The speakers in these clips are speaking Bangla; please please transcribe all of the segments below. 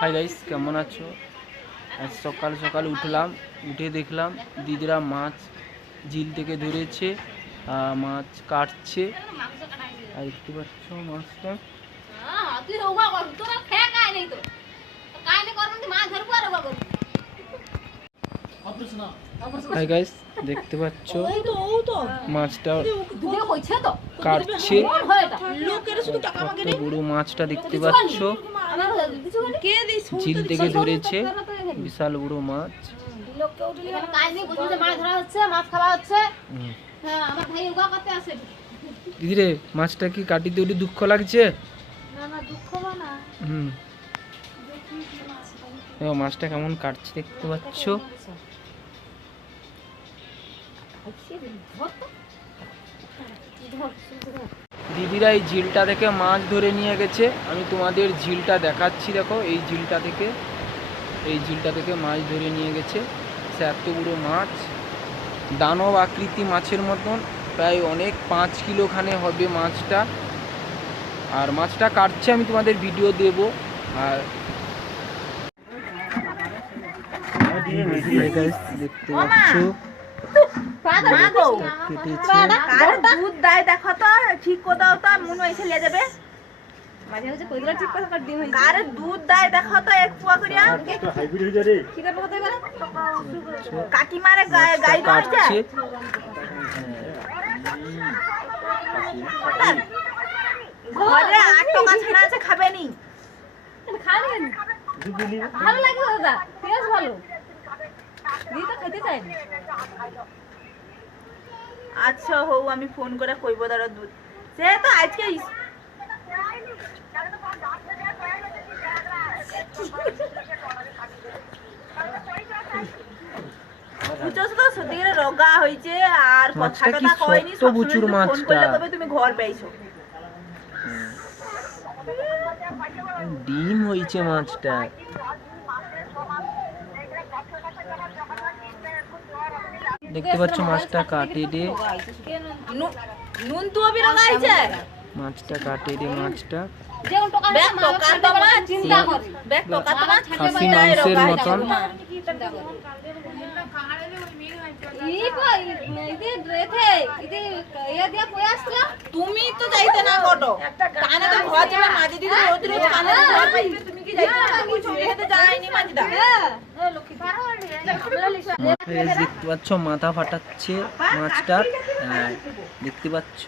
হাই গাইস, কেমন আছো? আজ সকাল সকাল উঠলাম, উঠে দেখলাম দিদিরা মাছ ঝিল থেকে ধরেছে, মাছ কাটছে। আর দেখতে পাচ্ছ মাছটা হাই গাইস, দেখতে পাচ্ছ মাছটা কাটছে। কত বড় মাছটা দেখতে পাচ্ছ, ঝিল থেকে ধরেছে, বিশাল বড় মাছ। দিদিরে মাছটা কি কাটিতে ওটি দুঃখ লাগছে? মাছটা কেমন কাটছে দেখতে পাচ্ছ। দিদিরা এই ঝিলটা থেকে মাছ ধরে নিয়ে গেছে। আমি তোমাদের ঝিলটা দেখাচ্ছি, দেখো এই ঝিলটা থেকে মাছ ধরে নিয়ে গেছে। সে এত বড় মাছ, দানব আকৃতি মাছের মতন, প্রায় অনেক 5 কিলোখানে হবে মাছটা। আর মাছটা কাটছে, আমি তোমাদের ভিডিও দেব। আর দেখতে পাচ্ছ দুধ দেয়, দেখো তো ঠিক কোথাও তো মনে হয়েছে লে যাবে। আরে দুধ দেয় দেখো তো এক পুয়া করিয়া কাকিমারে গাই কাটছে। ঘরে 8 টাকা ছানা আছে, খাবে নি? ভালো লাগে দাদা, টেস্ট ভালো। দিদি খেতে চাই না। আচ্ছা হো, আমি ফোন করে কইব দাঁড়া। দুধ সে তো আজকে সত্যিকারে রোগা হয়েছে। আর কথাটা কয়নি, ফোন করলে কবে তুমি ঘর পেয়েছো। ডিম হয়েছে মাছটা। দেখতে পাচ্ছ মাছটা কাটে দিয়ে, নুন তো অবি রোগা হয়েছে। মাছটা কাটে দিয়ে, মাছটা খাসি মাংসের মতন। তুমি তো যাইতে না কটো কানে তো ঘর যাবে মাঝি দিদি রোজ রোজ কানে ঘর পাইবে, তুমি কি যাইতে না? কই চলে যেতে যায়নি মাঝিদা। দেখতে পাচ্ছ মাথা ফাটাচ্ছে মাছটা, দেখতে পাচ্ছ।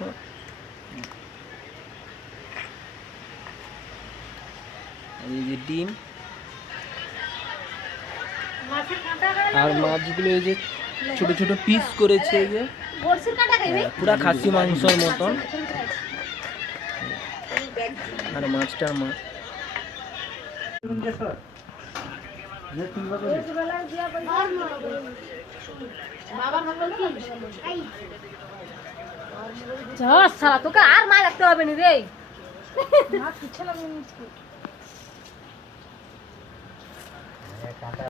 এই যে ডিম আর মাছগুলো এই যে ছোট ছোট পিস করেছে, এই যে পুরা খাসি মাংসর মতন। আর মাছটার তোকে আর মা রাখতে হবে না রে।